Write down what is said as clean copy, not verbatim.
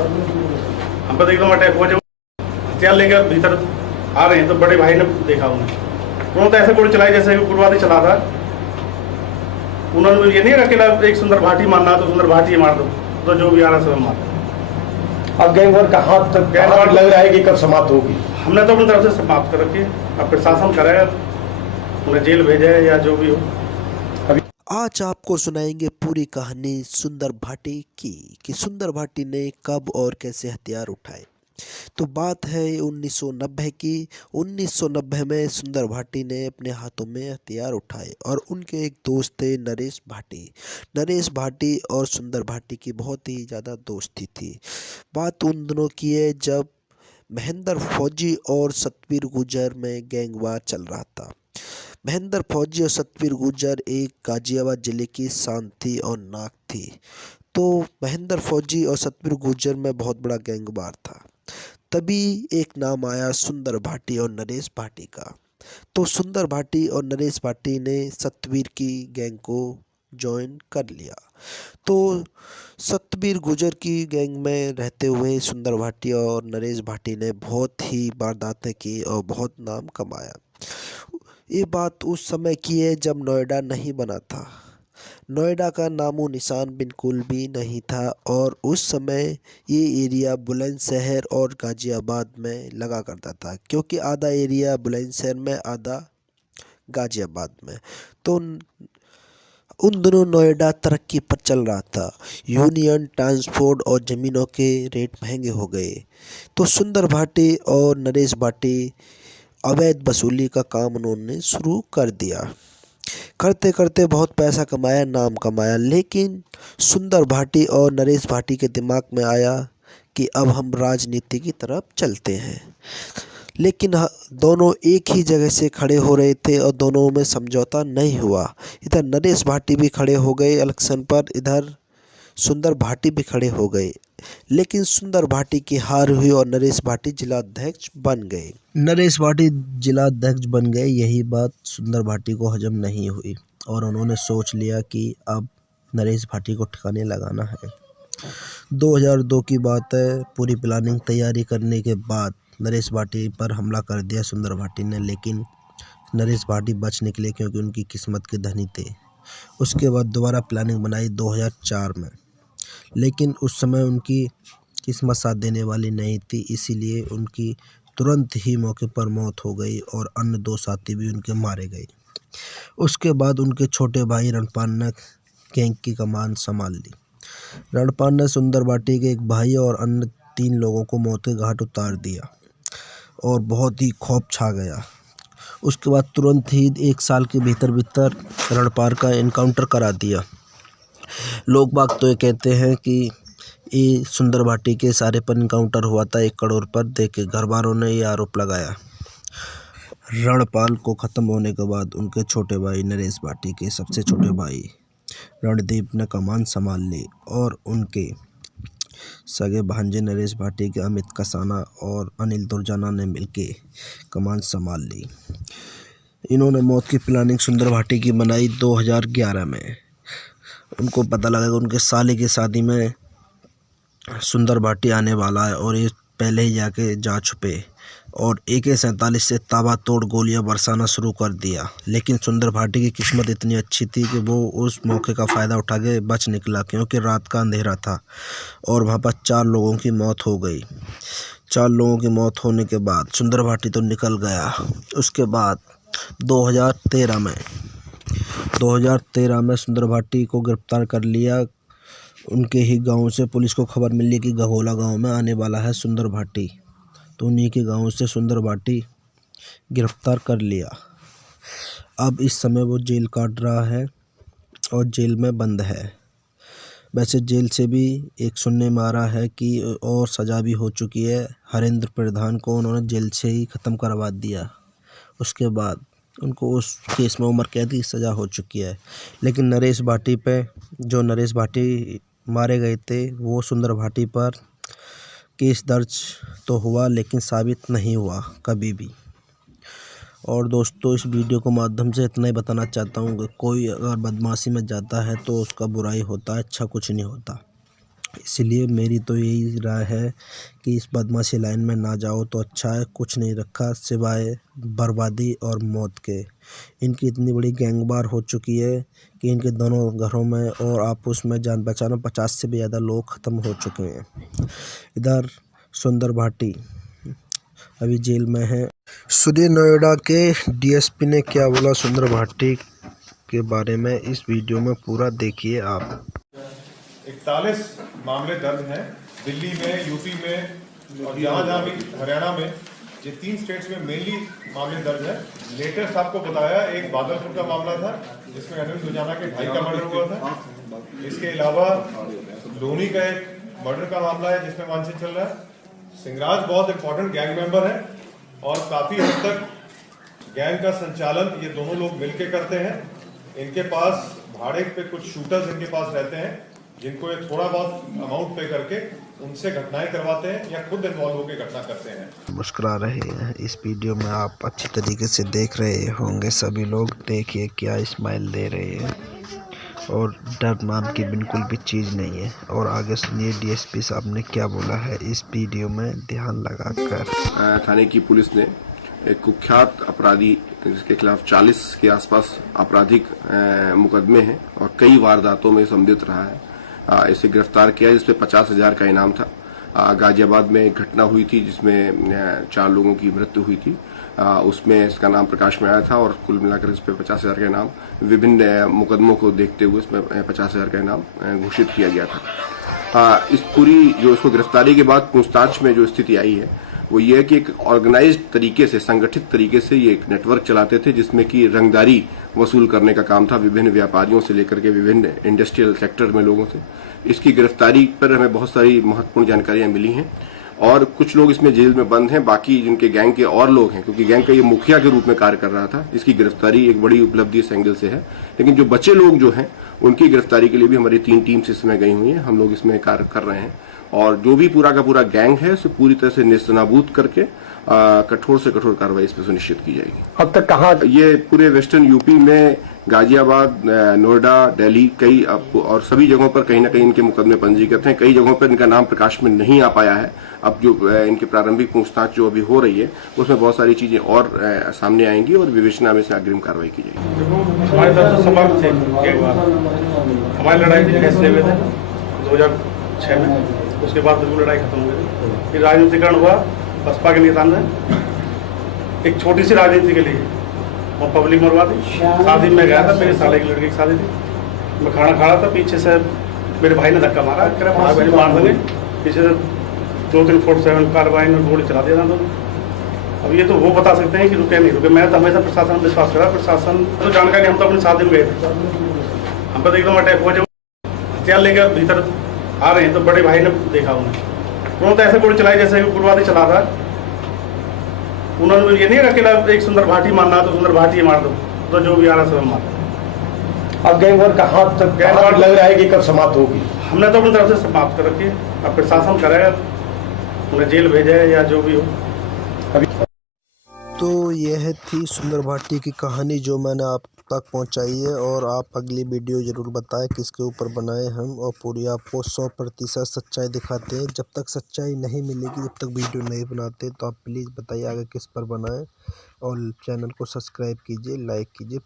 हम पर एकदम अटैक हुआ। जब हथियार लेकर भीतर आ रहे हैं तो बड़े भाई ने देखा उन्होंने तो ऐसे गोली चलाई जैसे गुरुवारी चला था। उन्होंने ये नहीं अकेला एक सुंदर भाटी मारना तो सुंदर भाटी मार दो, तो जो भी आ रहा सब मार। अब गैंग वॉर का हाथ तक लग रहा है कि कब समाप्त होगी? हमने तो अपनी तरफ से समाप्त कर रखी है। अब प्रशासन करेगा, उन्हें जेल भेजे या जो भी हो। आज आपको सुनाएंगे पूरी कहानी सुंदर भाटी की कि सुंदर भाटी ने कब और कैसे हथियार उठाए। तो बात है 1990 की। 1990 में सुंदर भाटी ने अपने हाथों में हथियार उठाए और उनके एक दोस्त थे नरेश भाटी। नरेश भाटी और सुंदर भाटी की बहुत ही ज़्यादा दोस्ती थी। बात उन दिनों की है जब महेंद्र फौजी और सतवीर गुर्जर में गैंगवार चल रहा था। महेंद्र फौजी और सतवीर गुर्जर एक गाजियाबाद जिले की शान थी और नाक थी। तो महेंद्र फौजी और सतवीर गुर्जर में बहुत बड़ा गैंगवार था। तभी एक नाम आया सुंदर भाटी और नरेश भाटी का। तो सुंदर भाटी और नरेश भाटी ने सतवीर की गैंग को ज्वाइन कर लिया। तो सतवीर गुर्जर की गैंग में रहते हुए सुंदर भाटी और नरेश भाटी ने बहुत ही वारदातें की और बहुत नाम कमाया। ये बात उस समय की है जब नोएडा नहीं बना था। नोएडा का नामो निशान बिल्कुल भी नहीं था और उस समय ये एरिया बुलंदशहर और गाज़ियाबाद में लगा करता था, क्योंकि आधा एरिया बुलंदशहर में आधा गाज़ियाबाद में। तो उन दिनों नोएडा तरक्की पर चल रहा था। यूनियन ट्रांसपोर्ट और ज़मीनों के रेट महंगे हो गए। तो सुंदर भाटी और नरेश भाटी अवैध वसूली का काम उन्होंने शुरू कर दिया। करते करते बहुत पैसा कमाया, नाम कमाया। लेकिन सुंदर भाटी और नरेश भाटी के दिमाग में आया कि अब हम राजनीति की तरफ चलते हैं। लेकिन दोनों एक ही जगह से खड़े हो रहे थे और दोनों में समझौता नहीं हुआ। इधर नरेश भाटी भी खड़े हो गए इलेक्शन पर, इधर सुंदर भाटी भी खड़े हो गए। लेकिन सुंदर भाटी की हार हुई और नरेश भाटी जिलाध्यक्ष बन गए। नरेश भाटी जिलाध्यक्ष बन गए। यही बात सुंदर भाटी को हजम नहीं हुई और उन्होंने सोच लिया कि अब नरेश भाटी को ठिकाने लगाना है। 2002 की बात है। पूरी प्लानिंग तैयारी करने के बाद नरेश भाटी पर हमला कर दिया सुंदर भाटी ने। लेकिन नरेश भाटी बच निकले क्योंकि उनकी किस्मत के धनी थे। उसके बाद दोबारा प्लानिंग बनाई 2004 में, लेकिन उस समय उनकी किस्मत साथ देने वाली नहीं थी, इसीलिए उनकी तुरंत ही मौके पर मौत हो गई और अन्य 2 साथी भी उनके मारे गए। उसके बाद उनके छोटे भाई रणपाल ने गैंग की कमान संभाल ली। रणपाल ने सुंदर भाटी के एक भाई और अन्य 3 लोगों को मौत के घाट उतार दिया और बहुत ही खौफ छा गया। उसके बाद तुरंत ही 1 साल के भीतर रणपाल का एनकाउंटर करा दिया। लोग बाग तो ये कहते हैं कि ये सुंदर भाटी के सारे पर इनकाउंटर हुआ था 1 करोड़ पर। देखे घर वालों ने ये आरोप लगाया। रणपाल को ख़त्म होने के बाद उनके छोटे भाई नरेश भाटी के सबसे छोटे भाई रणदीप ने कमान संभाल ली और उनके सगे भांजे नरेश भाटी के अमित कसाना और अनिल दुर्जाना ने मिलके कमान संभाल ली। इन्होंने मौत की प्लानिंग सुंदर भाटी की बनाई 2011 में। उनको पता लगा कि उनके साले की शादी में सुंदर भाटी आने वाला है और ये पहले ही जाके जा छुपे और AK-47 से ताबड़तोड़ गोलियां बरसाना शुरू कर दिया। लेकिन सुंदर भाटी की किस्मत इतनी अच्छी थी कि वो उस मौके का फ़ायदा उठा के बच निकला, क्योंकि रात का अंधेरा था और वहाँ पर 4 लोगों की मौत हो गई। 4 लोगों की मौत होने के बाद सुंदर भाटी तो निकल गया। उसके बाद 2013 में सुंदर भाटी को गिरफ्तार कर लिया। उनके ही गांव से पुलिस को खबर मिली कि घगोला गांव में आने वाला है सुंदर भाटी, तो उन्हीं के गांव से सुंदर भाटी गिरफ्तार कर लिया। अब इस समय वो जेल काट रहा है और जेल में बंद है। वैसे जेल से भी एक सुनने में आ रहा है कि और सज़ा भी हो चुकी है। हरेंद्र प्रधान को उन्होंने जेल से ही ख़त्म करवा दिया। उसके बाद उनको उस केस में उम्र कैद की सज़ा हो चुकी है। लेकिन नरेश भाटी पे, जो नरेश भाटी मारे गए थे, वो सुंदर भाटी पर केस दर्ज तो हुआ लेकिन साबित नहीं हुआ कभी भी। और दोस्तों, इस वीडियो के माध्यम से इतना ही बताना चाहता हूँ कि कोई अगर बदमाशी में जाता है तो उसका बुराई होता है, अच्छा कुछ नहीं होता। इसलिए मेरी तो यही राय है कि इस बदमाशी लाइन में ना जाओ तो अच्छा है। कुछ नहीं रखा सिवाय बर्बादी और मौत के। इनकी इतनी बड़ी गैंगवार हो चुकी है कि इनके दोनों घरों में और आपस में जान पहचान 50 से भी ज़्यादा लोग ख़त्म हो चुके हैं। इधर सुंदर भाटी अभी जेल में है। सुनिए नोएडा के डीएसपी ने क्या बोला सुंदर भाटी के बारे में, इस वीडियो में पूरा देखिए आप। 41 मामले दर्ज हैं दिल्ली में, यूपी में और जहाँ भी हरियाणा में। ये 3 स्टेट्स में मेनली मामले दर्ज है। लेटेस्ट आपको बताया एक बादलपुर का मामला था जिसमें अनिल दुजाना के भाई का मर्डर हुआ था। इसके अलावा लोनी का एक मर्डर का मामला है जिसमें वांछित चल रहा है। सिंगराज बहुत इंपॉर्टेंट गैंग मेंबर है और काफी हद तक गैंग का संचालन ये दोनों लोग मिलकर करते हैं। इनके पास भाड़े पे कुछ शूटर्स इनके पास रहते हैं जिनको ये थोड़ा बहुत अमाउंट पे करके उनसे घटनाएं करवाते हैं या खुद इन्वॉल्व होकर घटना करते हैं। मुस्कुरा रहे हैं। इस वीडियो में आप अच्छी तरीके से देख रहे होंगे, सभी लोग देखिए क्या स्माइल दे रहे हैं और डर नाम की बिल्कुल भी चीज़ नहीं है। और आगे सुनिए डीएसपी साहब ने क्या बोला है इस वीडियो में ध्यान लगाकर। थाने की पुलिस ने एक कुख्यात अपराधी जिसके खिलाफ 40 के आसपास आपराधिक मुकदमे हैं और कई वारदातों में संलिप्त रहा है, इसे गिरफ्तार किया जिसमें 50,000 का इनाम था। गाजियाबाद में एक घटना हुई थी जिसमें 4 लोगों की मृत्यु हुई थी। उसमें इसका नाम प्रकाश में आया था और कुल मिलाकर इस पर 50,000 का इनाम, विभिन्न मुकदमों को देखते हुए इसमें 50,000 का इनाम घोषित किया गया था। इस पूरी जो इसको गिरफ्तारी के बाद पूछताछ में जो स्थिति आई है वो ये है कि एक ऑर्गेनाइज्ड तरीके से, संगठित तरीके से ये एक नेटवर्क चलाते थे जिसमें कि रंगदारी वसूल करने का काम था विभिन्न व्यापारियों से लेकर के विभिन्न इंडस्ट्रियल सेक्टर में लोगों से। इसकी गिरफ्तारी पर हमें बहुत सारी महत्वपूर्ण जानकारियां मिली हैं और कुछ लोग इसमें जेल में बंद हैं। बाकी जिनके गैंग के और लोग हैं, क्योंकि गैंग का ये मुखिया के रूप में कार्य कर रहा था, इसकी गिरफ्तारी एक बड़ी उपलब्धि इस एंगल से है। लेकिन जो बचे लोग जो हैं उनकी गिरफ्तारी के लिए भी हमारी 3 टीम्स इसमें गई हुई हैं। हम लोग इसमें कार्य कर रहे हैं और जो भी पूरा का पूरा गैंग है उसे पूरी तरह से नेस्तनाबूद करके कठोर से कठोर कार्रवाई इस पर सुनिश्चित की जाएगी। अब तक कहाँ ये पूरे वेस्टर्न यूपी में गाजियाबाद, नोएडा, दिल्ली, कई और सभी जगहों पर कहीं ना कहीं इनके मुकदमे पंजीकृत हैं। कई जगहों पर इनका नाम प्रकाश में नहीं आ पाया है। अब जो इनकी प्रारंभिक पूछताछ जो अभी हो रही है उसमें बहुत सारी चीजें और सामने आएंगी और विवेचना में से अग्रिम कार्रवाई की जाएगी। हमारे तरफ से समाप्त थे हमारी लड़ाई थी फैसले हुए थे 2006 में। उसके बाद बिल्कुल लड़ाई खत्म हो गई। फिर राजनीतिकरण हुआ बसपा के नेता ने एक छोटी सी राजनीति के लिए और पब्लिक मरवा दी। शादी में गया था, मेरे साले की लड़की की शादी थी। मैं खाना खा रहा था, पीछे से मेरे भाई ने धक्का मारा, कह रहा भाई मार देंगे। पीछे से 2-3 47 कार्बाइन और गोली चला दिया था दोनों। अब ये तो वो बता सकते हैं कि रुके नहीं रुके। मैं तो हमेशा प्रशासन पर विश्वास करा। प्रशासन तो जानकारी, हम तो अपनी शादी में गए थे, हम पर एकदम अटैक हो जाए, हथियार लेकर भीतर आ रहे हैं तो बड़े भाई ने देखा उन्होंने तो ऐसे गोली चलाई जैसे उग्रवादी चला रहा। उन्होंने ये नहीं अकेला एक सुंदर भाटी मारना तो सुंदर भाटी मार दो, तो जो भी आ रहा सब मार। अब गैंगवार का हाथ तक लग रहा है कि कब समाप्त होगी? हमने तो अपनी तरफ से समाप्त कर रखी है। अब प्रशासन करेगा, उन्हें जेल भेजे या जो भी हो। तो यह थी सुंदर भाटी की कहानी जो मैंने आप तक पहुंचाई है। और आप अगली वीडियो ज़रूर बताएं किसके ऊपर बनाए हम, और पूरी आपको 100% सच्चाई दिखाते हैं। जब तक सच्चाई नहीं मिलेगी, जब तक वीडियो नहीं बनाते, तो आप प्लीज़ बताइए आगे किस पर बनाएं। और चैनल को सब्सक्राइब कीजिए, लाइक कीजिए।